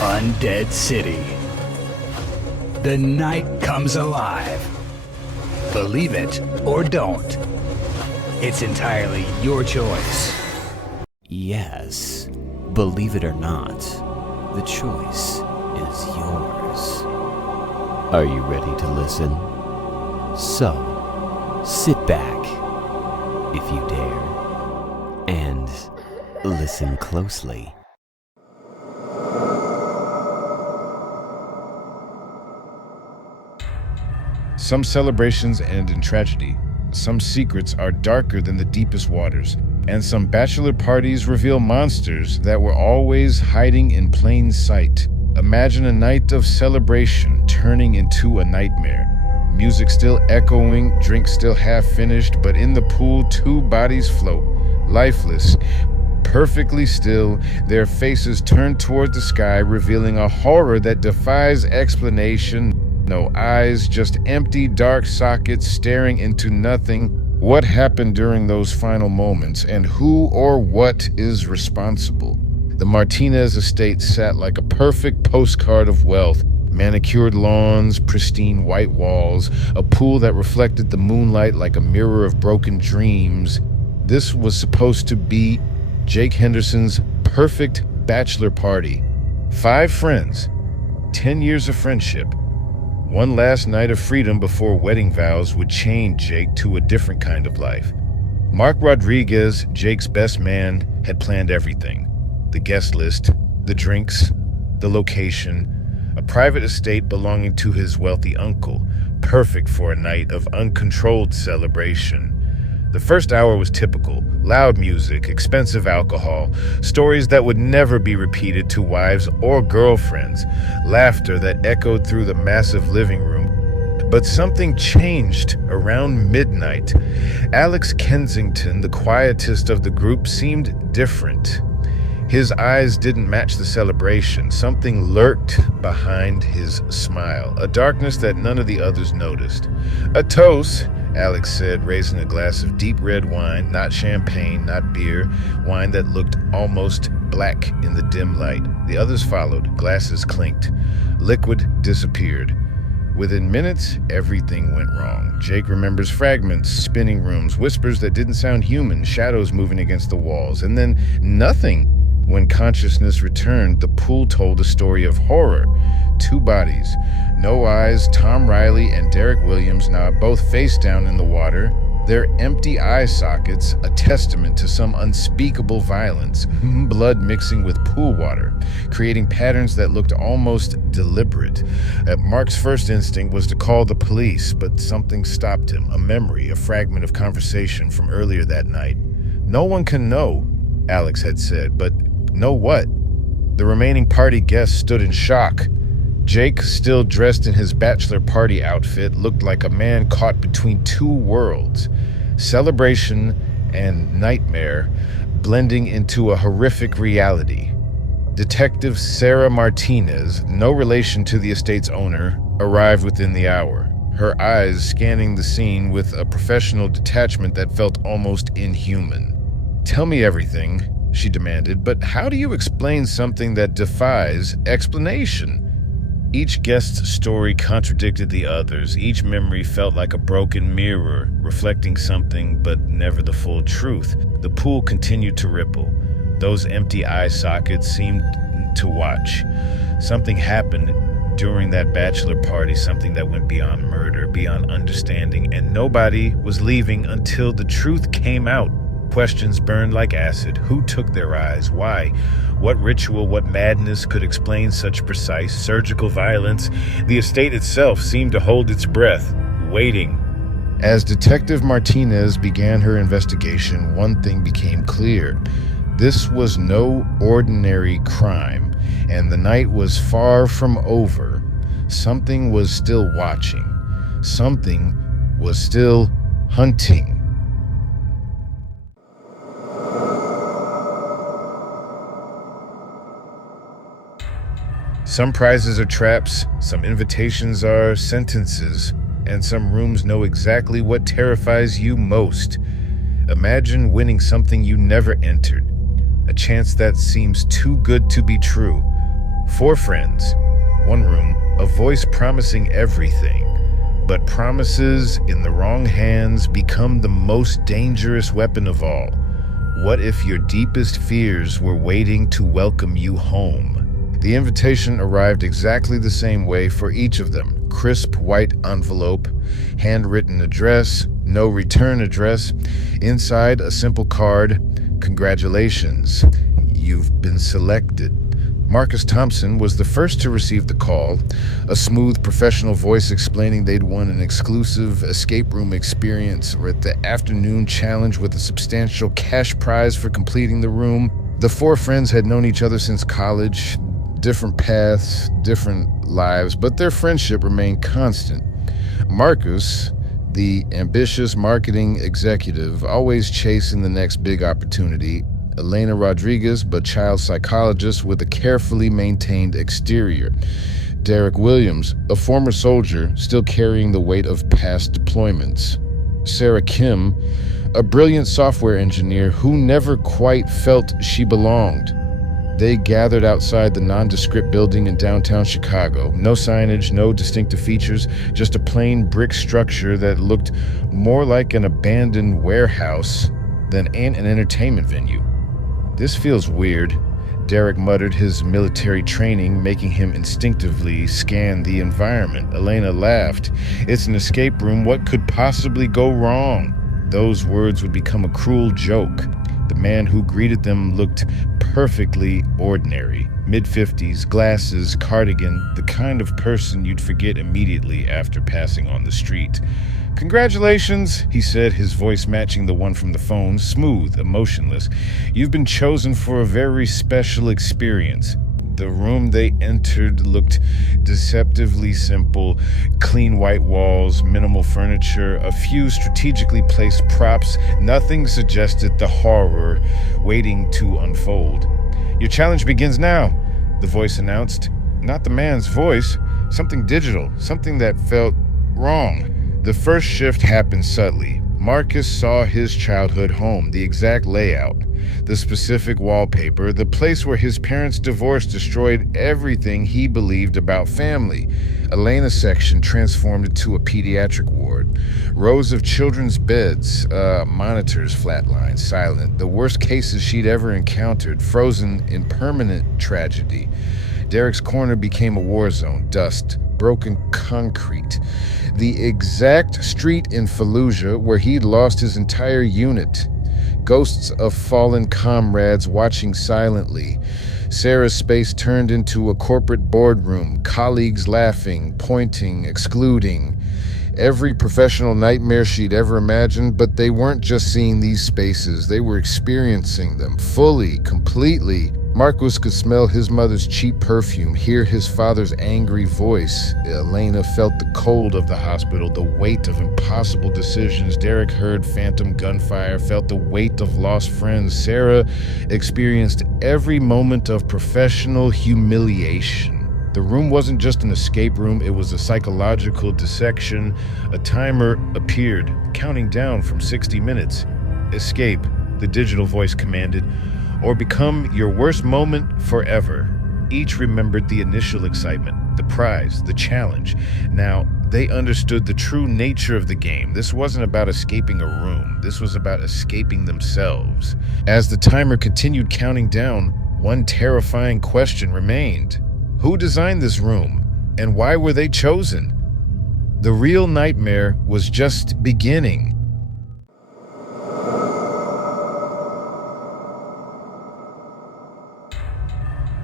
Undead City. The night comes alive. Believe it or don't. It's entirely your choice. Yes, believe it or not, the choice is yours. Are you ready to listen? So, sit back, if you dare, and listen closely. Some celebrations end in tragedy. Some secrets are darker than the deepest waters. And some bachelor parties reveal monsters that were always hiding in plain sight. Imagine a night of celebration turning into a nightmare. Music still echoing, drinks still half finished, but in the pool, two bodies float, lifeless, perfectly still, their faces turned toward the sky, revealing a horror that defies explanation. No eyes, just empty, dark sockets staring into nothing. What happened during those final moments, and who or what is responsible? The Martinez Estate sat like a perfect postcard of wealth. Manicured lawns, pristine white walls, a pool that reflected the moonlight like a mirror of broken dreams. This was supposed to be Jake Henderson's perfect bachelor party. 5 friends, 10 years of friendship. One last night of freedom before wedding vows would chain Jake to a different kind of life. Mark Rodriguez, Jake's best man, had planned everything. The guest list, the drinks, the location, a private estate belonging to his wealthy uncle, perfect for a night of uncontrolled celebration. The first hour was typical: loud music, expensive alcohol, stories that would never be repeated to wives or girlfriends, laughter that echoed through the massive living room. But something changed around midnight. Alex Kensington, the quietest of the group, seemed different. His eyes didn't match the celebration. Something lurked behind his smile, a darkness that none of the others noticed. "A toast," Alex said, raising a glass of deep red wine, not champagne, not beer, wine that looked almost black in the dim light. The others followed. Glasses clinked. Liquid disappeared. Within minutes, everything went wrong. Jake remembers fragments, spinning rooms, whispers that didn't sound human, shadows moving against the walls, and then nothing. When consciousness returned, the pool told a story of horror. 2 bodies, no eyes, Tom Riley and Derek Williams now both face down in the water, their empty eye sockets a testament to some unspeakable violence, blood mixing with pool water, creating patterns that looked almost deliberate. Mark's first instinct was to call the police, but something stopped him, a memory, a fragment of conversation from earlier that night. "No one can know," Alex had said, but know what? The remaining party guests stood in shock. Jake, still dressed in his bachelor party outfit, looked like a man caught between 2 worlds. Celebration and nightmare blending into a horrific reality. Detective Sarah Martinez, no relation to the estate's owner, arrived within the hour, her eyes scanning the scene with a professional detachment that felt almost inhuman. "Tell me everything," she demanded, "but how do you explain something that defies explanation?" Each guest's story contradicted the others. Each memory felt like a broken mirror, reflecting something but never the full truth. The pool continued to ripple. Those empty eye sockets seemed to watch. Something happened during that bachelor party, something that went beyond murder, beyond understanding, and nobody was leaving until the truth came out. Questions burned like acid. Who took their eyes? Why? What ritual, what madness could explain such precise surgical violence? The estate itself seemed to hold its breath, waiting. As Detective Martinez began her investigation, one thing became clear. This was no ordinary crime, and the night was far from over. Something was still watching. Something was still hunting. Some prizes are traps, some invitations are sentences, and some rooms know exactly what terrifies you most. Imagine winning something you never entered, a chance that seems too good to be true. 4 friends, 1 room, a voice promising everything. But promises in the wrong hands become the most dangerous weapon of all. What if your deepest fears were waiting to welcome you home? The invitation arrived exactly the same way for each of them. Crisp white envelope, handwritten address, no return address. Inside, a simple card. Congratulations, you've been selected. Marcus Thompson was the first to receive the call, a smooth professional voice explaining they'd won an exclusive escape room experience at the afternoon challenge with a substantial cash prize for completing the room. The 4 friends had known each other since college, different paths, different lives, but their friendship remained constant. Marcus, the ambitious marketing executive, always chasing the next big opportunity. Elena Rodriguez, but child psychologist with a carefully maintained exterior. Derek Williams, a former soldier, still carrying the weight of past deployments. Sarah Kim, a brilliant software engineer who never quite felt she belonged. They gathered outside the nondescript building in downtown Chicago. No signage, no distinctive features, just a plain brick structure that looked more like an abandoned warehouse than an entertainment venue. "This feels weird," Derek muttered, his military training making him instinctively scan the environment. Elena laughed. "It's an escape room. What could possibly go wrong?" Those words would become a cruel joke. The man who greeted them looked perfectly ordinary. Mid-50s, glasses, cardigan, the kind of person you'd forget immediately after passing on the street. "Congratulations," he said, his voice matching the one from the phone, smooth, emotionless. "You've been chosen for a very special experience." The room they entered looked deceptively simple. Clean white walls, minimal furniture, a few strategically placed props. Nothing suggested the horror waiting to unfold. "Your challenge begins now," the voice announced. Not the man's voice, something digital, something that felt wrong. The first shift happened subtly. Marcus saw his childhood home, the exact layout, the specific wallpaper, the place where his parents' divorce destroyed everything he believed about family. Elena's section transformed into a pediatric ward. Rows of children's beds, monitors flatlined, silent, the worst cases she'd ever encountered, frozen in permanent tragedy. Derek's corner became a war zone, dust, broken concrete. The exact street in Fallujah where he'd lost his entire unit. Ghosts of fallen comrades watching silently. Sarah's space turned into a corporate boardroom, colleagues laughing, pointing, excluding. Every professional nightmare she'd ever imagined, but they weren't just seeing these spaces, they were experiencing them fully, completely. Marcus could smell his mother's cheap perfume, hear his father's angry voice. Elena felt the cold of the hospital, the weight of impossible decisions. Derek heard phantom gunfire, felt the weight of lost friends. Sarah experienced every moment of professional humiliation. The room wasn't just an escape room, it was a psychological dissection. A timer appeared, counting down from 60 minutes. "Escape," the digital voice commanded, "or become your worst moment forever." Each remembered the initial excitement, the prize, the challenge. Now, they understood the true nature of the game. This wasn't about escaping a room. This was about escaping themselves. As the timer continued counting down, one terrifying question remained. Who designed this room, and why were they chosen? The real nightmare was just beginning.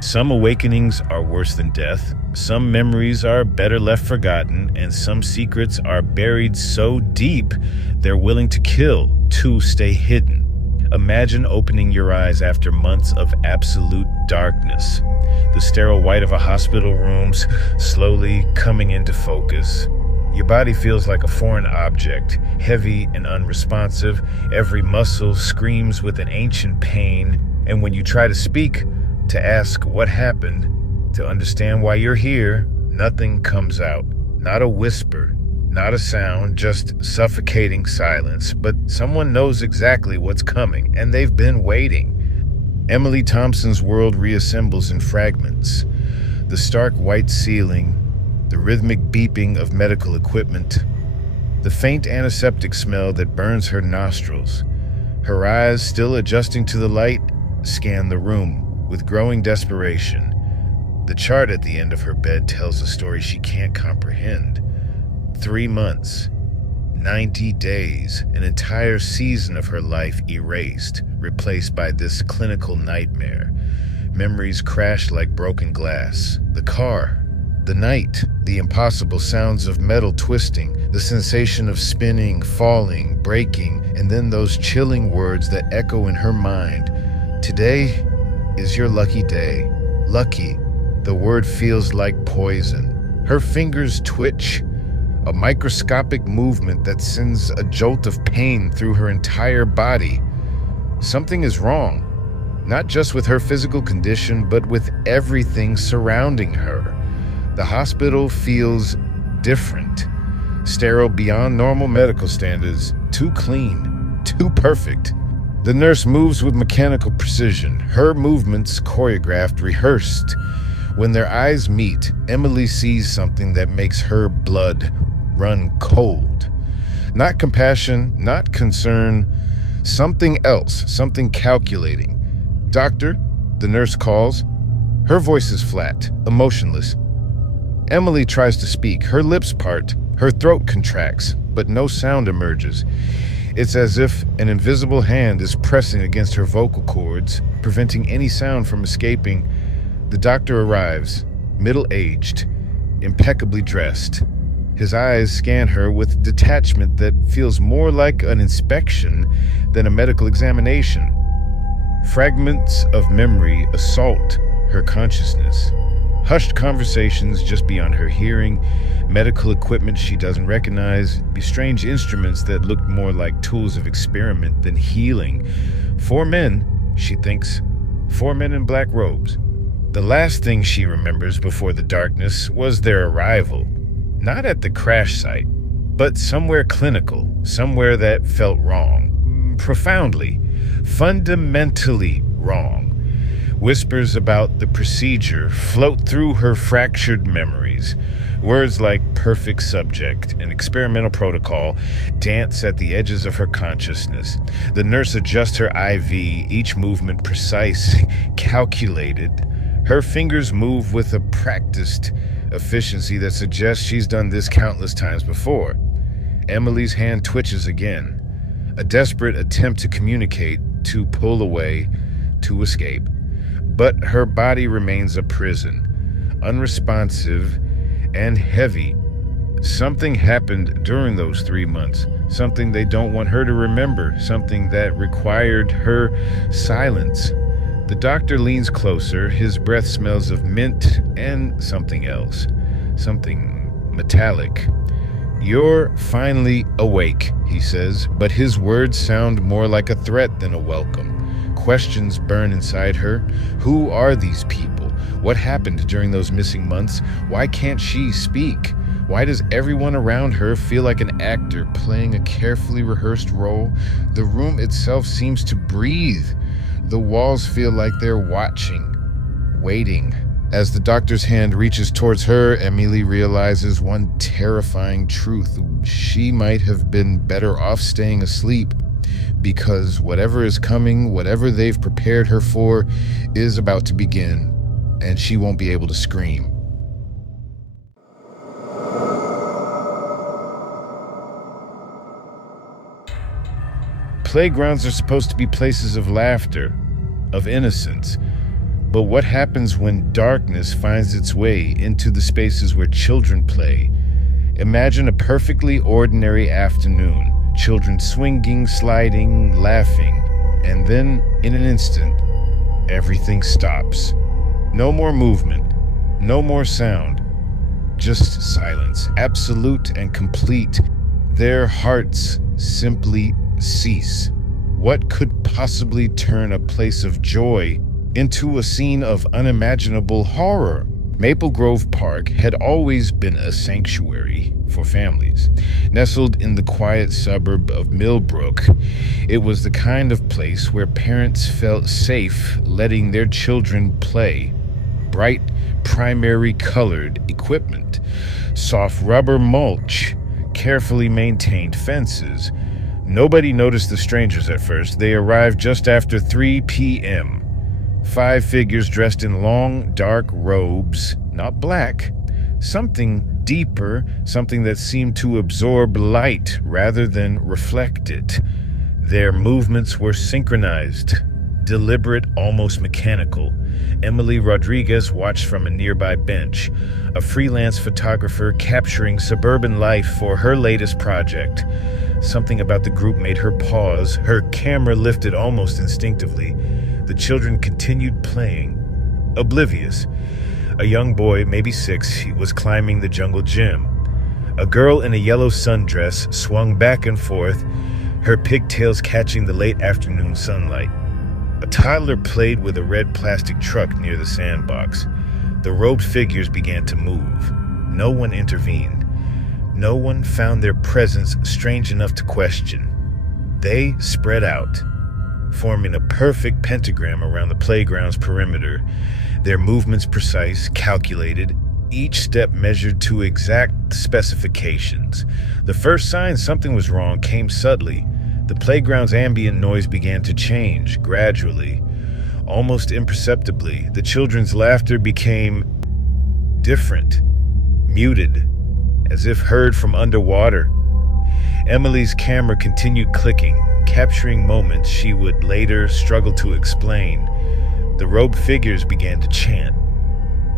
Some awakenings are worse than death, some memories are better left forgotten, and some secrets are buried so deep they're willing to kill to stay hidden. Imagine opening your eyes after months of absolute darkness. The sterile white of a hospital room slowly coming into focus. Your body feels like a foreign object, heavy and unresponsive. Every muscle screams with an ancient pain, and when you try to speak, to ask what happened, to understand why you're here, nothing comes out. Not a whisper, not a sound, just suffocating silence. But someone knows exactly what's coming, and they've been waiting. Emily Thompson's world reassembles in fragments. The stark white ceiling, the rhythmic beeping of medical equipment, the faint antiseptic smell that burns her nostrils. Her eyes, still adjusting to the light, scan the room with growing desperation. The chart at the end of her bed tells a story she can't comprehend. 3 months, 90 days, an entire season of her life erased, replaced by this clinical nightmare. Memories crash like broken glass. The car, the night, the impossible sounds of metal twisting, the sensation of spinning, falling, breaking, and then those chilling words that echo in her mind. Today is your lucky day. Lucky. The word feels like poison. Her fingers twitch, a microscopic movement that sends a jolt of pain through her entire body. Something is wrong, not just with her physical condition, but with everything surrounding her. The hospital feels different, sterile beyond normal medical standards, too clean, too perfect. The nurse moves with mechanical precision, her movements choreographed, rehearsed. When their eyes meet, Emily sees something that makes her blood run cold. Not compassion, not concern, something else, something calculating. "Doctor," the nurse calls. Her voice is flat, emotionless. Emily tries to speak. Her lips part, her throat contracts, but no sound emerges. It's as if an invisible hand is pressing against her vocal cords, preventing any sound from escaping. The doctor arrives, middle-aged, impeccably dressed. His eyes scan her with detachment that feels more like an inspection than a medical examination. Fragments of memory assault her consciousness. Hushed conversations just beyond her hearing, medical equipment she doesn't recognize, strange instruments that looked more like tools of experiment than healing. 4 men, she thinks, 4 men in black robes. The last thing she remembers before the darkness was their arrival. Not at the crash site, but somewhere clinical, somewhere that felt wrong. Profoundly, fundamentally wrong. Whispers about the procedure float through her fractured memories. Words like perfect subject and experimental protocol dance at the edges of her consciousness. The nurse adjusts her IV, each movement precise, calculated. Her fingers move with a practiced efficiency that suggests she's done this countless times before. Emily's hand twitches again. A desperate attempt to communicate, to pull away, to escape. But her body remains a prison, unresponsive and heavy. Something happened during those 3 months, something they don't want her to remember, something that required her silence. The doctor leans closer, his breath smells of mint and something else, something metallic. "You're finally awake," he says, but his words sound more like a threat than a welcome. Questions burn inside her. Who are these people? What happened during those missing months? Why can't she speak? Why does everyone around her feel like an actor playing a carefully rehearsed role? The room itself seems to breathe. The walls feel like they're watching, waiting. As the doctor's hand reaches towards her, Emily realizes one terrifying truth. She might have been better off staying asleep, because whatever is coming, whatever they've prepared her for, is about to begin, and she won't be able to scream. Playgrounds are supposed to be places of laughter, of innocence. But what happens when darkness finds its way into the spaces where children play? Imagine a perfectly ordinary afternoon. Children swinging, sliding, laughing, and then, in an instant, everything stops. No more movement, no more sound, just silence, absolute and complete. Their hearts simply cease. What could possibly turn a place of joy into a scene of unimaginable horror? Maple Grove Park had always been a sanctuary for families. Nestled in the quiet suburb of Millbrook, it was the kind of place where parents felt safe letting their children play. bright, primary colored equipment, soft rubber mulch, carefully maintained fences. Nobody noticed the strangers at first. They arrived just after 3 p.m. 5 figures dressed in long, dark robes, not black, something deeper, something that seemed to absorb light rather than reflect it. Their movements were synchronized, deliberate, almost mechanical. Emily Rodriguez watched from a nearby bench, a freelance photographer capturing suburban life for her latest project. Something about the group made her pause, her camera lifted almost instinctively. The children continued playing, oblivious. A young boy, maybe 6, was climbing the jungle gym. A girl in a yellow sundress swung back and forth, her pigtails catching the late afternoon sunlight. A toddler played with a red plastic truck near the sandbox. The robed figures began to move. No one intervened. No one found their presence strange enough to question. They spread out, forming a perfect pentagram around the playground's perimeter. Their movements precise, calculated, each step measured to exact specifications. The first sign something was wrong came subtly. The playground's ambient noise began to change, gradually, almost imperceptibly. The children's laughter became different, muted, as if heard from underwater. Emily's camera continued clicking, capturing moments she would later struggle to explain. The robed figures began to chant.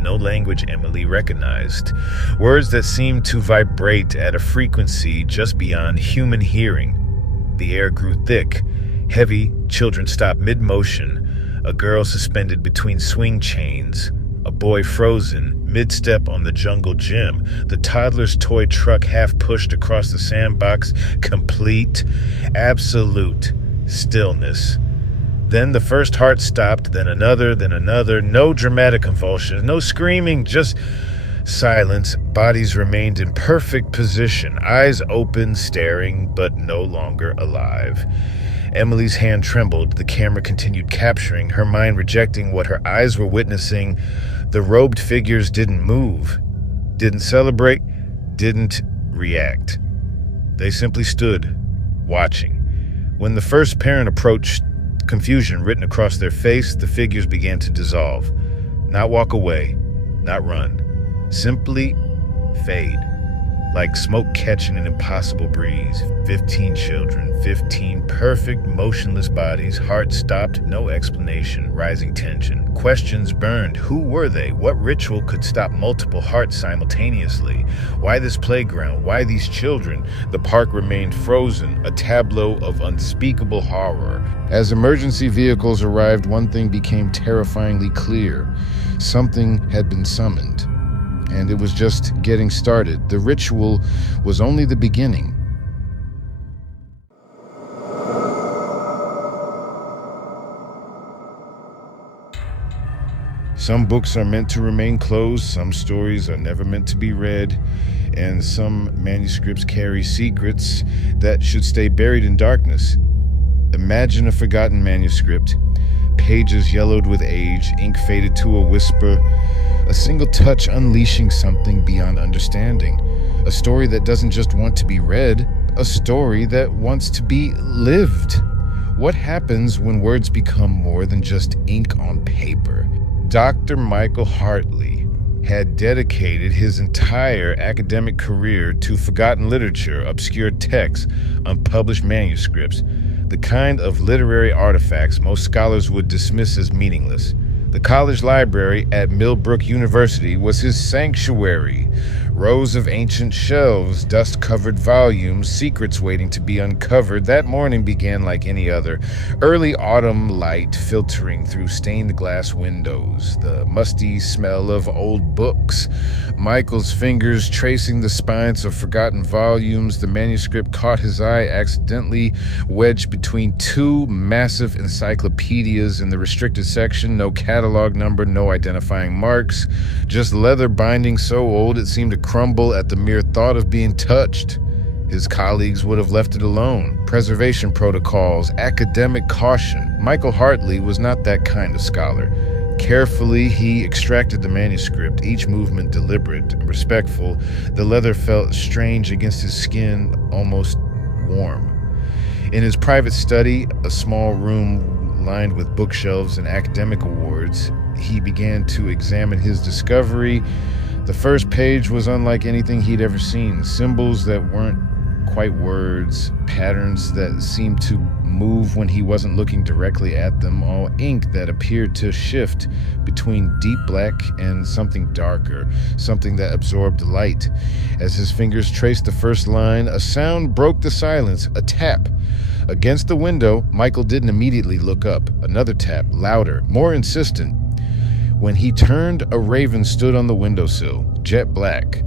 No language Emily recognized. Words that seemed to vibrate at a frequency just beyond human hearing. The air grew thick, heavy. Children stopped mid-motion. A girl suspended between swing chains. A boy frozen, mid-step on the jungle gym. The toddler's toy truck half-pushed across the sandbox. Complete, absolute stillness. Then the first heart stopped, then another, then another. No dramatic convulsions, no screaming, just silence. Bodies remained in perfect position, eyes open, staring, but no longer alive. Emily's hand trembled. The camera continued capturing, her mind rejecting what her eyes were witnessing. The robed figures didn't move, didn't celebrate, didn't react. They simply stood, watching. When the first parent approached, confusion written across their face, the figures began to dissolve. Not walk away, not run. Simply fade, like smoke catching an impossible breeze. 15 children, 15 perfect, motionless bodies, hearts stopped, no explanation, rising tension. Questions burned. Who were they? What ritual could stop multiple hearts simultaneously? Why this playground? Why these children? The park remained frozen, a tableau of unspeakable horror. As emergency vehicles arrived, one thing became terrifyingly clear. Something had been summoned. And it was just getting started. The ritual was only the beginning. Some books are meant to remain closed, some stories are never meant to be read, and some manuscripts carry secrets that should stay buried in darkness. Imagine a forgotten manuscript, pages yellowed with age, ink faded to a whisper, a single touch unleashing something beyond understanding. A story that doesn't just want to be read, a story that wants to be lived. What happens when words become more than just ink on paper? Dr. Michael Hartley had dedicated his entire academic career to forgotten literature, obscure texts, unpublished manuscripts, the kind of literary artifacts most scholars would dismiss as meaningless. The college library at Millbrook University was his sanctuary. Rows of ancient shelves, dust-covered volumes, secrets waiting to be uncovered. That morning began like any other. Early autumn light filtering through stained glass windows. The musty smell of old books. Michael's fingers tracing the spines of forgotten volumes. The manuscript caught his eye, accidentally wedged between two massive encyclopedias in the restricted section. No catalog number, no identifying marks. Just leather binding so old it seemed to crumble at the mere thought of being touched. His colleagues would have left it alone. Preservation protocols, academic caution. Michael Hartley was not that kind of scholar. Carefully, he extracted the manuscript, each movement deliberate and respectful. The leather felt strange against his skin, almost warm. In his private study, a small room lined with bookshelves and academic awards, he began to examine his discovery. The first page was unlike anything he'd ever seen. Symbols that weren't quite words, patterns that seemed to move when he wasn't looking directly at them, all ink that appeared to shift between deep black and something darker, something that absorbed light. As his fingers traced the first line, a sound broke the silence, a tap. Against the window, Michael didn't immediately look up. Another tap, louder, more insistent. When he turned, a raven stood on the windowsill, jet black.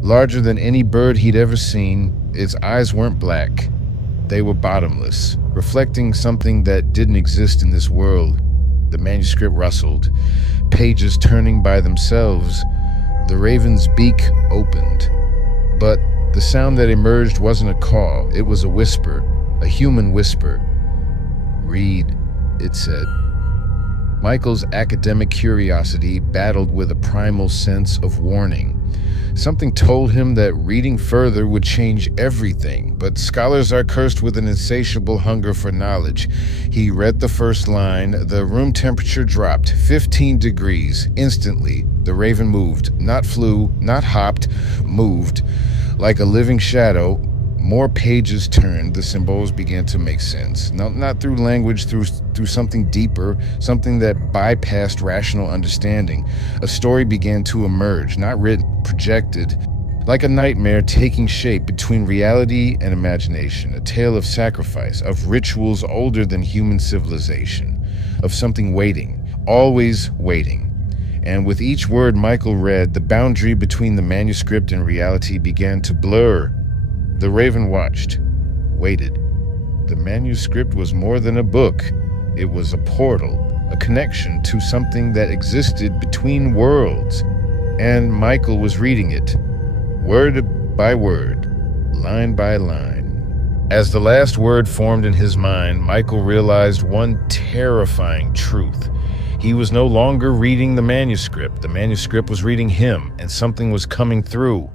Larger than any bird he'd ever seen, its eyes weren't black. They were bottomless, reflecting something that didn't exist in this world. The manuscript rustled, pages turning by themselves. The raven's beak opened. But the sound that emerged wasn't a call, it was a whisper, a human whisper. "Read," it said. Michael's academic curiosity battled with a primal sense of warning. Something told him that reading further would change everything, but scholars are cursed with an insatiable hunger for knowledge. He read the first line. The room temperature dropped 15 degrees. Instantly, the raven moved, not flew, not hopped, moved. Like a living shadow, more pages turned. The symbols began to make sense. Not through language, through something deeper, something that bypassed rational understanding. A story began to emerge, not written, projected, like a nightmare taking shape between reality and imagination. A tale of sacrifice, of rituals older than human civilization, of something waiting, always waiting. And with each word Michael read, the boundary between the manuscript and reality began to blur. The raven watched, waited. The manuscript was more than a book. It was a portal, a connection to something that existed between worlds. And Michael was reading it, word by word, line by line. As the last word formed in his mind, Michael realized one terrifying truth. He was no longer reading the manuscript. The manuscript was reading him, and something was coming through.